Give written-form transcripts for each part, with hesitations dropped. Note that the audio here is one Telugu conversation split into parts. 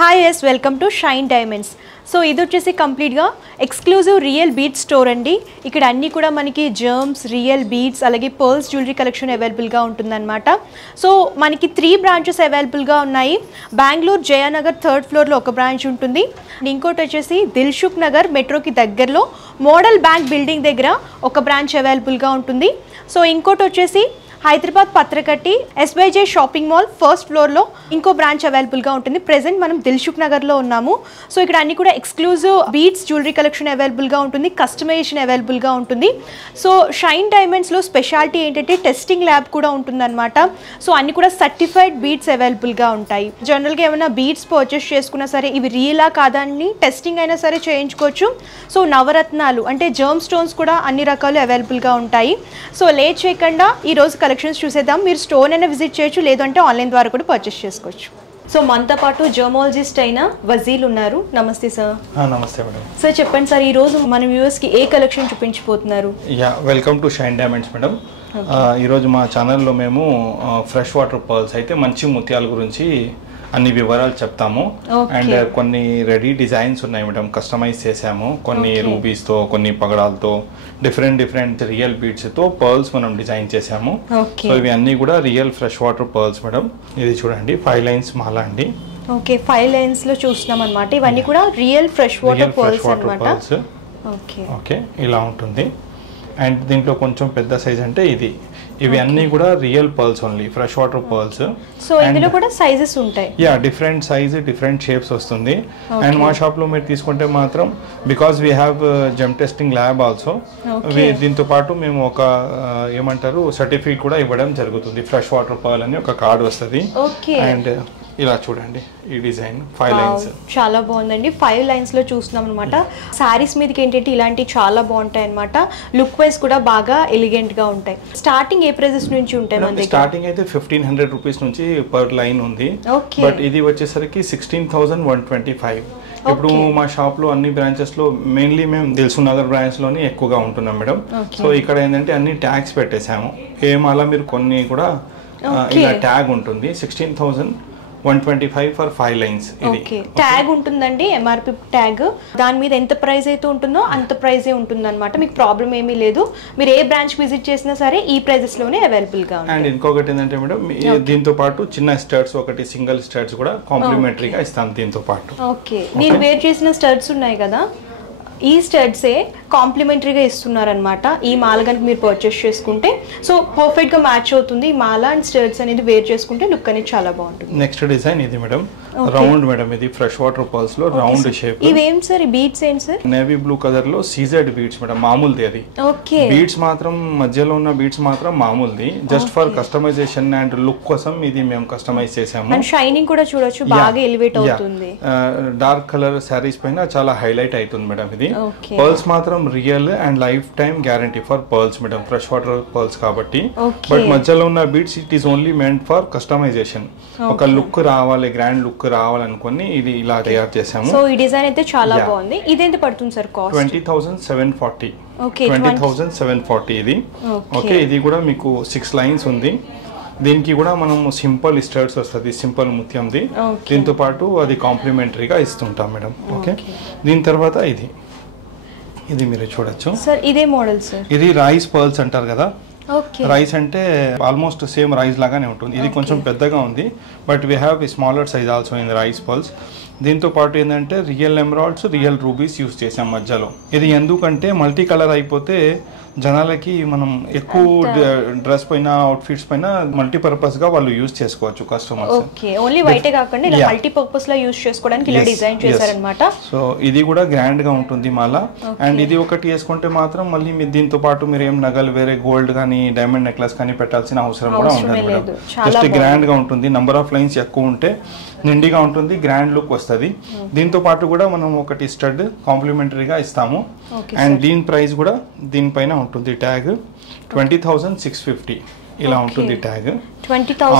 Hi yes welcome to Shine Diamonds. So ఇది వచ్చేసి కంప్లీట్గా ఎక్స్క్లూజివ్ రియల్ బీడ్స్ స్టోర్ అండి. ఇక్కడ అన్నీ కూడా మనకి జర్మ్స్, రియల్ బీడ్స్, అలాగే పర్ల్స్ జ్యువెలరీ కలెక్షన్ అవైలబుల్గా ఉంటుందన్నమాట. సో మనకి 3 బ్రాంచెస్ అవైలబుల్గా ఉన్నాయి. బెంగళూరు జయానగర్ 3rd ఫ్లోర్లో ఒక బ్రాంచ్ ఉంటుంది. ఇంకోటి వచ్చేసి దిల్సుఖ్ నగర్ మెట్రోకి దగ్గరలో మోడల్ బ్యాంక్ బిల్డింగ్ దగ్గర ఒక బ్రాంచ్ అవైలబుల్గా ఉంటుంది. సో ఇంకోటి వచ్చేసి హైదరాబాద్ పత్రకట్టి ఎస్బైజే షాపింగ్ మాల్ 1st ఫ్లోర్లో ఇంకో బ్రాంచ్ అవైలబుల్గా ఉంటుంది. ప్రెజెంట్ మనం దిల్సుఖ్ నగర్లో ఉన్నాము. సో ఇక్కడ అన్ని కూడా ఎక్స్క్లూజివ్ బీడ్స్ జ్యువెలరీ కలెక్షన్ అవైలబుల్గా ఉంటుంది, కస్టమైజేషన్ అవైలబుల్గా ఉంటుంది. సో షైన్ డైమండ్స్లో స్పెషాలిటీ ఏంటంటే టెస్టింగ్ ల్యాబ్ కూడా ఉంటుందన్నమాట. సో అన్ని కూడా సర్టిఫైడ్ బీడ్స్ అవైలబుల్గా ఉంటాయి. జనరల్గా ఏమైనా బీడ్స్ పర్చేస్ చేసుకున్నా సరే ఇవి రియలా కాదా అని టెస్టింగ్ అయినా సరే చేయించుకోవచ్చు. సో నవరత్నాలు అంటే జర్మ్ స్టోన్స్ కూడా అన్ని రకాలు అవైలబుల్గా ఉంటాయి. సో లేట్ చేయకుండా ఈరోజు కలెక్షన్స్ చూసేద్దాం. మీరు స్టోర్ అయినా విజిట్ చేయొచ్చు, లేదంటే ఆన్లైన్ ద్వారా కూడా పర్చేస్ చేసుకోవచ్చు. సో మనతో పాటు జర్మాలజిస్ట్ అయిన వజీల్ ఉన్నారు. నమస్తే సార్. నమస్తే మేడం. సార్ చెప్పండి సార్, ఈరోజు మన వ్యూవర్స్కి ఏ కలెక్షన్ చూపించబోతున్నారు? Welcome to Shine Diamonds madam. ఈరోజు మా ఛానల్లో మేము ఫ్రెష్ వాటర్ పర్ల్స్ అయితే మంచి ముత్యాల గురించి అన్ని వివరాలు చెప్తాము. అండ్ కొన్ని రెడీ డిజైన్స్ ఉన్నాయి మేడం, కస్టమైజ్ చేసాము. కొన్ని రూబీస్తో, కొన్ని పగడాలతో, డిఫరెంట్ రియల్ బీడ్స్తో పర్ల్స్ మనం డిజైన్ చేసాము. సో ఇవి అన్ని కూడా real fresh water pearls madam. ఇది చూడండి 5 లైన్స్ మాల అండి. ఓకే, 5 లైన్స్ లో చూస్తున్నాం అన్నమాట. ఇవన్నీ కూడా రియల్ ఫ్రెష్ వాటర్ పర్ల్స్ అన్నమాట. ఓకే, ఇలా ఉంటుంది. అండ్ దీంట్లో కొంచెం పెద్ద సైజ్ అంటే ఇవి అన్ని కూడా real pearls only, fresh water pearls. So ఇందులో కూడా సైజెస్ ఉంటాయి. డిఫరెంట్ సైజ్, డిఫరెంట్ షేప్స్ వస్తుంది. అండ్ మా షాప్ లో మీరు తీసుకుంటే మాత్రం because we have gem testing lab also, దీంతో పాటు మేము ఒక ఏమంటారు సర్టిఫికేట్ కూడా ఇవ్వడం జరుగుతుంది. ఫ్రెష్ వాటర్ పర్ల్ అని ఒక కార్డ్ వస్తుంది. అండ్ ఇలా చూడండి ఈ డిజైన్ 5 లైన్స్ చాలా బాగుందండి. 5 లైన్స్ లో చూస్తున్నాం అనమాట. సారీస్ మీదకి ఏంటంటే ఇలాంటి చాలా బాగుంటాయి అనమాట. లుక్ వైజ్ కూడా బాగా ఎలిగెంట్ గా ఉంటాయి. స్టార్టింగ్ ఏ ప్రైజెస్ నుంచి ఉంటాయి మన దగ్గర? స్టార్టింగ్ అయితే 1500 రూపీస్ నుంచి పర్ లైన్ ఉంది. బట్ ఇది వచ్చేసరికి 16,125. ఇప్పుడు మా షాప్ లో అన్ని బ్రాంచెస్ లో మెయిన్లీ మేము దిల్సుఖ్ నగర్ బ్రాంచ్ లోని ఎక్కువగా ఉంటున్నాం మేడం. సో ఇక్కడ ఏంటంటే అన్ని ట్యాగ్స్ పెట్టేసాము. అలా మీరు కొన్ని కూడా ఇలా ట్యాగ్ ఉంటుంది. 16,125 ఫర్ 5 లైన్స్. ఓకే, ట్యాగ్ ఉంటుందండి, ఎంఆర్పి ట్యాగ్. దాని మీద ఎంత ప్రైస్ అయితే ఉంటుందో అంత ప్రైజే ఉంటుంది అనమాట. మీకు ప్రాబ్లం ఏమీ లేదు. మీరు ఏ బ్రాంచ్ విజిట్ చేసినా సరే ఈ ప్రైజెస్ లోనే అవైలబుల్ గా ఉంది. అండ్ ఇంకొకటి ఏంటంటే మేడం, దీంతో పాటు చిన్న స్టడ్స్, ఒకటి సింగిల్ స్టడ్స్ కూడా కాంప్లిమెంటరీగా ఇస్తాం దీంతో పాటు. ఓకే, మీరు వేర్ చేసిన స్టడ్స్ ఉన్నాయి కదా, ఈ స్టడ్సే కాంప్లిమెంటరీగా ఇస్తున్నారనమాట. ఈ మాల కనుక మీరు పర్చేస్ చేసుకుంటే సో పర్ఫెక్ట్ గా మ్యాచ్ అవుతుంది. ఈ మాల అండ్ స్టడ్స్ అనేది వేర్ చేసుకుంటే లుక్ అనేది చాలా బాగుంటుంది. నెక్స్ట్ డిజైన్ ఇది మేడం, రౌండ్ మేడం. ఇది ఫ్రెష్ వాటర్ పర్ల్స్ లో రౌండ్ షేప్. ఇవేం సార్? ఈ బీడ్స్ ఏంటి సార్? నేవీ బ్లూ కలర్ లో సీజెడ్ బీడ్స్ మేడం, మామూలుది అది. ఓకే, బీడ్స్ మాత్రం మధ్యలో ఉన్న బీడ్స్ మాత్రం మామూలుది, just for customization and look కోసం ఇది మేము కస్టమైజ్ చేసాము. అండ్ షైనింగ్ కూడా చూడొచ్చు, బాగా ఎలివేట్ అవుతుంది. డార్క్ కలర్ సారీస్ పైన చాలా హైలైట్ అవుతుంది మేడం. ఇది పర్ల్స్ మాత్రం real and lifetime guarantee for pearls madam, fresh water pearls కాబట్టి. బట్ మధ్యలో ఉన్న beads it is only meant for customization. ఒక లుక్ రావాలి, గ్రాండ్ లుక్ రావాలనుకుని ఇది ఇలా తయారు చేసాము. సో ఈ డిజైన్ అయితే చాలా బాగుంది. ఇది ఎంత పడుతుంది సార్ కాస్ట్? 20,740. ఓకే, 20,740 ఇది. ఓకే, ఇది కూడా మీకు 6 లైన్స్ ఉంది. దీనికి కూడా మనం సింపుల్ స్టడ్స్ వస్తుంది, సింపుల్ ముత్యంది. దీంతో పాటు అది కాంప్లిమెంటరీగా ఇస్తుంటాం మేడం. ఓకే, దీని తర్వాత ఇది మీరు చూడొచ్చు సార్. ఇదే మోడల్ సార్. ఇది రైస్ పర్ల్స్ అంటారు కదా. రైస్ అంటే ఆల్మోస్ట్ సేమ్ రైస్ లాగానే ఉంటుంది. ఇది కొంచెం పెద్దగా ఉంది, but we have smaller size also in rice pearls. దీంతో పాటు ఏంటంటే real emeralds, real rubies use చేసాం మధ్యలో. ఇది ఎందుకంటే మల్టీ కలర్ అయిపోతే జనాలకి మనం ఎక్కువ డ్రెస్ పైన, అవుట్ఫిట్స్ పైన మల్టీపర్పస్ గా వాళ్ళు యూజ్ చేసుకోవచ్చు కస్టమర్స్. ఓకే, ఓన్లీ వైట్ కాకుండా ఇలా మల్టీపర్పస్ లో యూజ్ చేసుకోవడానికి ఇలా డిజైన్ చేశారన్నమాట. సో ఇది కూడా గ్రాండ్ గా ఉంటుంది మాల. అండ్ ఇది ఒకటి వేసుకుంటే మాత్రం మళ్ళీ దీంతో పాటు మీరు ఏం నగలు వేరే గోల్డ్ కానీ డైమండ్ నెక్లెస్ కానీ పెట్టాల్సిన అవసరం కూడా ఉండదు మేడం. జస్ట్ గ్రాండ్ గా ఉంటుంది. నంబర్ ఆఫ్ లైన్స్ ఎక్కువ ఉంటే నిండిగా ఉంటుంది, గ్రాండ్ లుక్ వస్తుంది. దీంతో పాటు కూడా మనం ఒకటి స్టడ్ కాంప్లిమెంటరీగా ఇస్తాము. అండ్ దీని ప్రైస్ కూడా దీనిపైన ఉంటుంది ట్యాగ్ 20,650 ఇలా ఉంటుంది ట్యాగ్.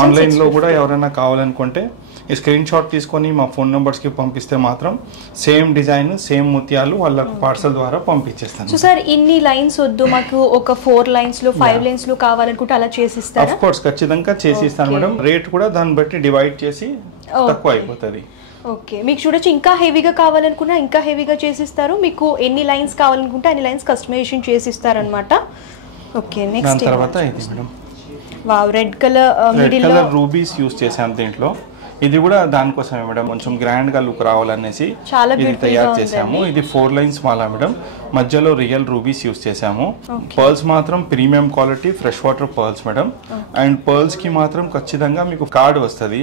ఆన్లైన్ లో కూడా ఎవరైనా కావాలనుకుంటే ఈ స్క్రీన్ షాట్ తీసుకొని మా ఫోన్ నెంబర్స్ కి పంపిస్తే మాత్రం సేమ్ డిజైన్, సేమ్ ముత్యాలు వాళ్ళకి పార్సల్ ద్వారా పంపించేస్తాను. సో సార్ ఇన్ని లైన్స్ వద్దు, మాకు ఒక 4 లైన్స్ లో 5 లైన్స్ లో కావాలనుకుంటే అలా చేసిస్తారా? ఆఫ్ కోర్స్ ఖచ్చితంగా చేసిస్తాను మేడం. రేట్ కూడా దాన్ని బట్టి డివైడ్ చేసి తక్కువ అయిపోతుంది. ఓకే, మీకు చూడొచ్చు ఇంకా హెవీగా కావాలనుకున్నా ఇంకా హెవీగా చేసిస్తారు. మీకు ఎన్ని లైన్స్ కావాలనుకుంటే అన్ని లైన్స్ కస్టమైజేషన్ చేసిస్తారు అనమాట. ఓకే, నెక్స్ట్ తర్వాత ఇది madam wow, red colour middle లో రూబీస్ యూస్ చేసాం దీంట్లో. ఇది కూడా దానికోసమే మేడం, కొంచెం గ్రాండ్ గా లుక్ రావాలనేసి ఇది తయారు చేసాము. ఇది 4 లైన్స్ మాల మేడం, మధ్యలో రియల్ రూబీస్ యూస్ చేసాము. పర్ల్స్ మాత్రం premium quality fresh water pearls madam. And pearls కి మాత్రం ఖచ్చితంగా మీకు కార్డ్ వస్తుంది,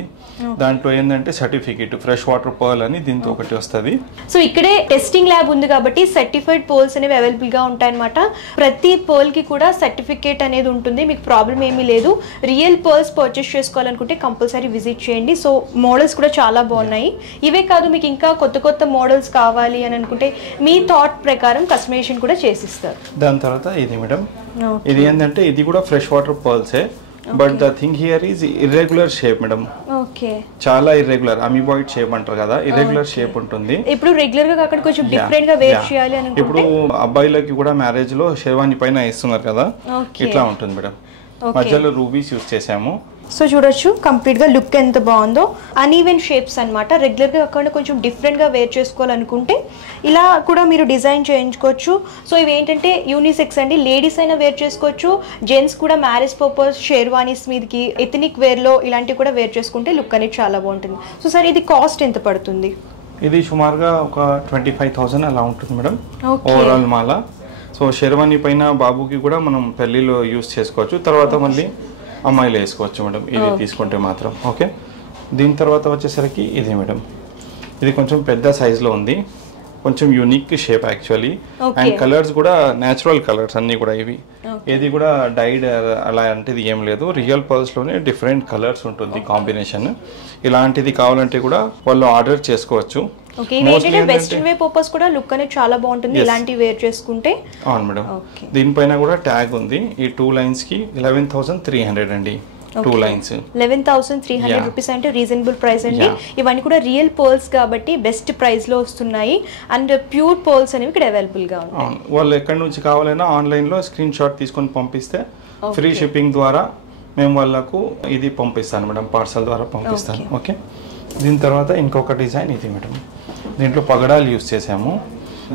దాంట్లో ఏంటంటే సర్టిఫికేట్ ఫ్రెష్ వాటర్ పర్ల్ అని దీంతో ఒకటి వస్తుంది. సో ఇక్కడే టెస్టింగ్ ల్యాబ్ ఉంది కాబట్టి సర్టిఫైడ్ పర్ల్స్ అనేవి అవైలబుల్ గా ఉంటాయి అనమాట. ప్రతి పర్ల్ కి కూడా సర్టిఫికేట్ అనేది ఉంటుంది, మీకు ప్రాబ్లం ఏమీ లేదు. రియల్ పర్ల్స్ పర్చేస్ చేసుకోవాలనుకుంటే కంపల్సరీ విజిట్ చేయండి. సో మోడల్స్ కూడా చాలా బాగున్నాయి. ఇవే కాదు, మీకు ఇంకా కొత్త కొత్త మోడల్స్ కావాలి అని అనుకుంటే మీ థాట్ ప్రకారం కస్టమైజేషన్ కూడా చేసిస్తారు. దాని తర్వాత ఇది మేడం, ఇది ఏంటంటే ఇది కూడా ఫ్రెష్ వాటర్ పర్ల్సే, but the thing here is irregular shape madam. Okay, చాలా ఇర్రెగ్యులర్, అమీబాయిడ్ షేప్ అంటారు కదా, ఇర్రెగ్యులర్ షేప్ ఉంటుంది. ఇప్పుడు రెగ్యులర్ గా అక్కడ కొంచెం డిఫరెంట్ గా వేర్ చేయాలి అనుకుంటే ఇప్పుడు అబ్బాయిలకి కూడా మ్యారేజ్ లో షెర్వానీ పైన వేస్తున్నారు కదా, ఇట్లా ఉంటుంది మేడం. మధ్యలో రూబీస్ యూస్ చేసాము. సో చూడొచ్చు కంప్లీట్ గా లుక్ ఎంత బాగుందో. అన్ఈవెన్ షేప్స్ అనమాట. రెగ్యులర్ గా కాకుండా కొంచెం డిఫరెంట్ గా వేర్ చేసుకోవాలనుకుంటే ఇలా కూడా మీరు డిజైన్ చేయించుకోవచ్చు. సో ఇవి ఏంటంటే యూనిసెక్స్ అండి, లేడీస్ అయినా వేర్ చేసుకోవచ్చు, జెంట్స్ కూడా మ్యారేజ్ పర్పస్ షేర్వానీస్ మీదకి ఎథనిక్ వేర్ లో ఇలాంటివి కూడా వేర్ చేసుకుంటే లుక్ అనేది చాలా బాగుంటుంది. సో సార్ ఇది కాస్ట్ ఎంత పడుతుంది? ఇది సుమారుగా ఒక 25,000 అలా ఉంటుంది మేడం ఓవరాల్ మాల. సో షెర్వానీ పైన బాబుకి కూడా మనం పెళ్లిలో యూస్ చేసుకోవచ్చు, తర్వాత మళ్ళీ అమ్మాయిలు వేసుకోవచ్చు మేడం ఇది తీసుకుంటే మాత్రం. ఓకే, దీని తర్వాత వచ్చేసరికి ఇది మేడం, ఇది కొంచెం పెద్ద సైజులో ఉంది, కొంచెం unique shape actually. And colours కూడా న్యాచురల్ కలర్స్ అన్నీ కూడా ఇవి, ఏది కూడా డైడ్ అలాంటిది ఏం లేదు. రియల్ పర్ల్స్లోనే డిఫరెంట్ కలర్స్ ఉంటుంది కాంబినేషన్. ఇలాంటిది కావాలంటే కూడా వాళ్ళు ఆర్డర్ చేసుకోవచ్చు. వెస్టర్న్ వే పర్పస్ కూడా లుక్ అనేది చాలా బాగుంటుంది ఇలాంటివి వేర్ చేసుకుంటే. అవును మేడం, దీనిపైన కూడా ట్యాగ్ ఉంది. ఈ 2 లైన్స్ కి 11,300 అండి. 2 లైన్స్ 11,300 రూపీస్ అంటే రీజనబుల్ ప్రైస్ అండి. ఇవన్నీ కూడా రియల్ పర్ల్స్ కాబట్టి బెస్ట్ ప్రైస్ లో వస్తున్నాయి. అండ్ ప్యూర్ పర్ల్స్ అనేవి ఇక్కడ అవైలబుల్ గా ఉన్నాయి. వాళ్ళు ఎక్కడి నుంచి కావాలన్నా ఆన్లైన్ లో స్క్రీన్ షాట్ తీసుకొని పంపిస్తే ఫ్రీ షిప్పింగ్ ద్వారా మేము వాళ్ళకు ఇది పంపిస్తాను మేడం, పార్సల్ ద్వారా పంపిస్తాను. ఓకే, దీని తర్వాత ఇంకొక డిజైన్ ఇది మేడం, దీంట్లో పగడాలు యూస్ చేసాము.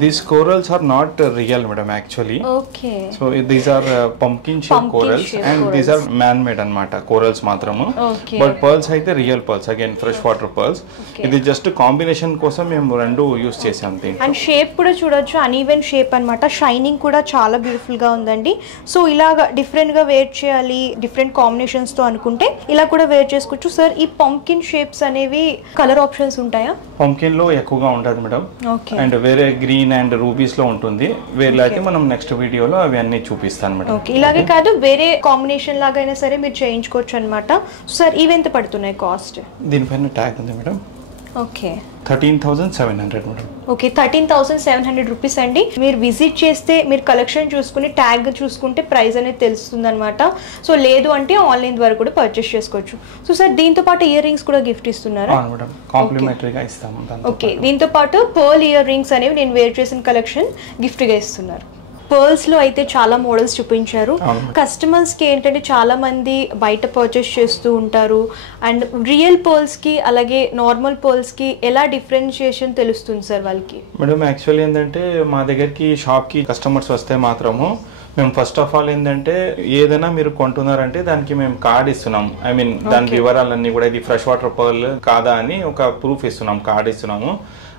These corals are not real madam actually. Okay. So these are pumpkin shape corals and these are man made anamata corals మాత్రము. Okay. But pearls అయితే real pearls again fresh water pearls. ఇది జస్ట్ కాంబినేషన్ కోసం మేము రెండు యూస్ చేసాం దీంట్లో. అండ్ షేప్ కూడా చూడొచ్చు అన్ఈవెన్ షేప్ అన్నమాట. షైనింగ్ కూడా చాలా బ్యూటిఫుల్ గా ఉందండి. సో ఇలాగా డిఫరెంట్ గా వేర్ చేయాలి డిఫరెంట్ కాంబినేషన్స్ తో అనుకుంటే ఇలా కూడా వేర్ చేసుకోవచ్చు. సార్ ఈ పంకిన్ షేప్స్ అనేవి కలర్ ఆప్షన్స్ ఉంటాయా? పంకిన్ లో ఎక్కువగా ఉండదు మేడం. ఓకే. అండ్ వేరే గ్రీన్ అండ్ రూబీస్ లో ఉంటుంది. వేరే అయితే మనం నెక్స్ట్ వీడియోలో అవి అన్ని చూపిస్తాను మేడం. ఓకే, ఇలాగే కాదు వేరే కాంబినేషన్ లాగా అయినా సరే మీరు చేయించుకోవచ్చు అన్నమాట. సార్ ఇవి ఎంత పడుతున్నాయి కాస్ట్? దీనిపైన ట్యాగ్ ఉంది madam. Okay, 13,700 madam. Okay, 13,700 rupees అండి. మీరు విజిట్ చేస్తే మీరు కలెక్షన్ చూసుకుని ట్యాగ్ చూసుకుంటే ప్రైస్ అనేది తెలుస్తుంది అనమాట. సో లేదు అంటే ఆన్లైన్ ద్వారా కూడా పర్చేస్ చేసుకోవచ్చు. సో సార్ దీంతో పాటు ఇయర్ రింగ్స్ కూడా గిఫ్ట్ ఇస్తున్నారా? మేడం కాంప్లిమెంటరీగా ఇస్తాము. ఓకే, దీంతో పాటు పర్ల్ ఇయర్ రింగ్స్ అనేవి నేను వేర్ చేసిన కలెక్షన్ గిఫ్ట్గా ఇస్తున్నారు. పర్ల్స్ లో అయితే చాలా మోడల్స్ చూపించారు. కస్టమర్స్ కి ఏంటంటే చాలా మంది బయట పర్చేస్ చేస్తూ ఉంటారు. అండ్ రియల్ పర్ల్స్ కి అలాగే నార్మల్ పర్ల్స్ కి ఎలా డిఫరెన్షియేషన్ తెలుస్తుంది సార్ వాళ్ళకి? మేడం యాక్చువల్లీ ఏంటంటే మా దగ్గరికి షాప్ కి కస్టమర్స్ వస్తే మాత్రము మేము ఫస్ట్ ఆఫ్ ఆల్ ఏంటంటే ఏదైనా మీరు కొంటున్నారంటే దానికి మేము కార్డ్ ఇస్తున్నాం. ఐ మీన్ దాని వివరాలన్నీ కూడా ఇది ఫ్రెష్ వాటర్ పర్ల్ కాదా అని ఒక ప్రూఫ్ ఇస్తున్నాం, కార్డ్ ఇస్తున్నాము.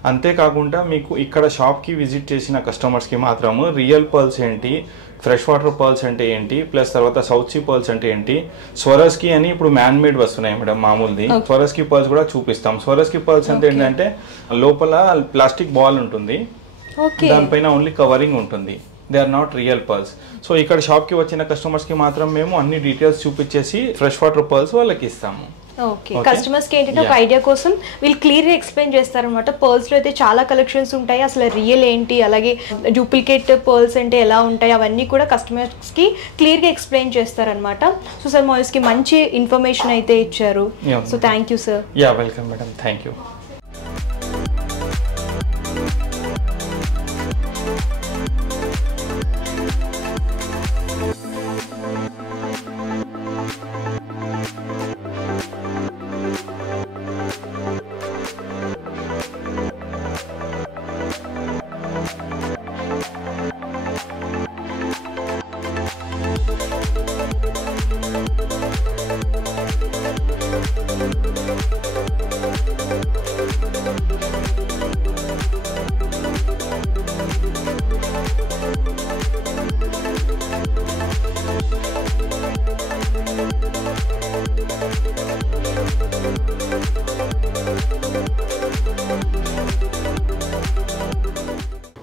అంతేకాకుండా మీకు ఇక్కడ షాప్కి విజిట్ చేసిన కస్టమర్స్కి మాత్రము రియల్ పర్ల్స్ ఏంటి, ఫ్రెష్ వాటర్ పర్ల్స్ అంటే ఏంటి, ప్లస్ తర్వాత సౌత్ సీ పర్ల్స్ అంటే ఏంటి, స్వరస్కి అని ఇప్పుడు మ్యాన్ మేడ్ వస్తున్నాయి మేడం మామూలుది. స్వరస్కి పర్ల్స్ కూడా చూపిస్తాం. స్వరస్కి పర్ల్స్ అంటే ఏంటంటే లోపల ప్లాస్టిక్ బాల్ ఉంటుంది, దానిపైన ఓన్లీ కవరింగ్ ఉంటుంది. They are not real pearls. So ఇక్కడ షాప్కి వచ్చిన కస్టమర్స్కి మాత్రం మేము అన్ని డీటెయిల్స్ చూపించేసి ఫ్రెష్ వాటర్ పర్ల్స్ వాళ్ళకి ఇస్తాము. ఓకే, కస్టమర్స్ కి ఏంటంటే ఒక ఐడియా కోసం వీళ్ళు క్లియర్ గా ఎక్స్ప్లెయిన్ చేస్తారనమాట. పర్ల్స్ లో అయితే చాలా కలెక్షన్స్ ఉంటాయి, అసలు రియల్ ఏంటి అలాగే డూప్లికేట్ పర్ల్స్ అంటే ఎలా ఉంటాయి అవన్నీ కూడా కస్టమర్స్ కి క్లియర్ గా ఎక్స్ప్లెయిన్ చేస్తారనమాట. సో సార్ మాల్స్ కి మంచి ఇన్ఫర్మేషన్ అయితే ఇచ్చారు. So thank you sir. Yeah welcome madam, thank you.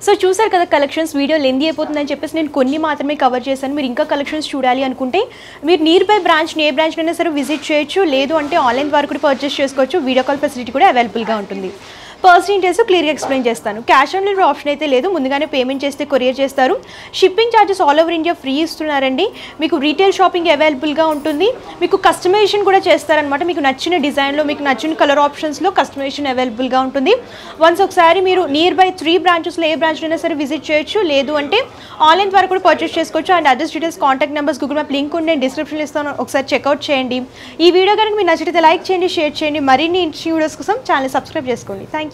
So చూసారు కదా కలెక్షన్స్, వీడియో లెందీ అయిపోతుందని చెప్పేసి నేను కొన్ని మాత్రమే కవర్ చేశాను. మీరు ఇంకా కలెక్షన్స్ చూడాలి అనుకుంటే మీరు near by branch A branch అయినా సరే విజిట్ చేయొచ్చు, లేదు అంటే ఆన్లైన్ ద్వారా కూడా పర్చేస్ చేసుకోవచ్చు. వీడియో కాల్ ఫెసిలిటీ కూడా అవైలబుల్గా ఉంటుంది. పర్సనల్ డీటెయిల్స్ క్లియర్గా ఎక్స్ప్లెయిన్ చేస్తాను. క్యాష్ ఆన్ డెలివరీ ఆప్షన్ అయితే లేదు, ముందుగానే పేమెంట్ చేస్తే కొరియర్ చేస్తారు. Shipping charges all over India free ఇస్తున్నారండి. మీకు రీటైల్ షాపింగ్ అవైలబుల్గా ఉంటుంది. మీకు కస్టమైజేషన్ కూడా చేస్తారనమాట. మీకు నచ్చిన డిజైన్లో మీకు నచ్చిన కలర్ ఆప్షన్స్లో కస్టమైజేషన్ అవైలబుల్గా ఉంటుంది. వన్స్ ఒకసారి మీరు నియర్ బై 3 బ్రాంచెస్లో ఏ బ్రాంచ్ అయినా సరే విజిట్ చేయొచ్చు, లేదు అంటే ఆన్లైన్ ద్వారా కూడా పర్చేస్ చేసుకోవచ్చు. And address details, contact numbers, Google map link ఉంటే నేను డిస్క్రిప్షన్లో ఇస్తాను, ఒకసారి చెక్అవుట్ చేయండి. ఈ వీడియో కనుక మీకు నచ్చితే లైక్ చేయండి, షేర్ చేయండి. మరిన్ని ఇంట్రెస్టింగ్ వీడియోస్ కోసం ఛానల్ సబ్స్క్రైబ్ చేసుకోండి. Thank you.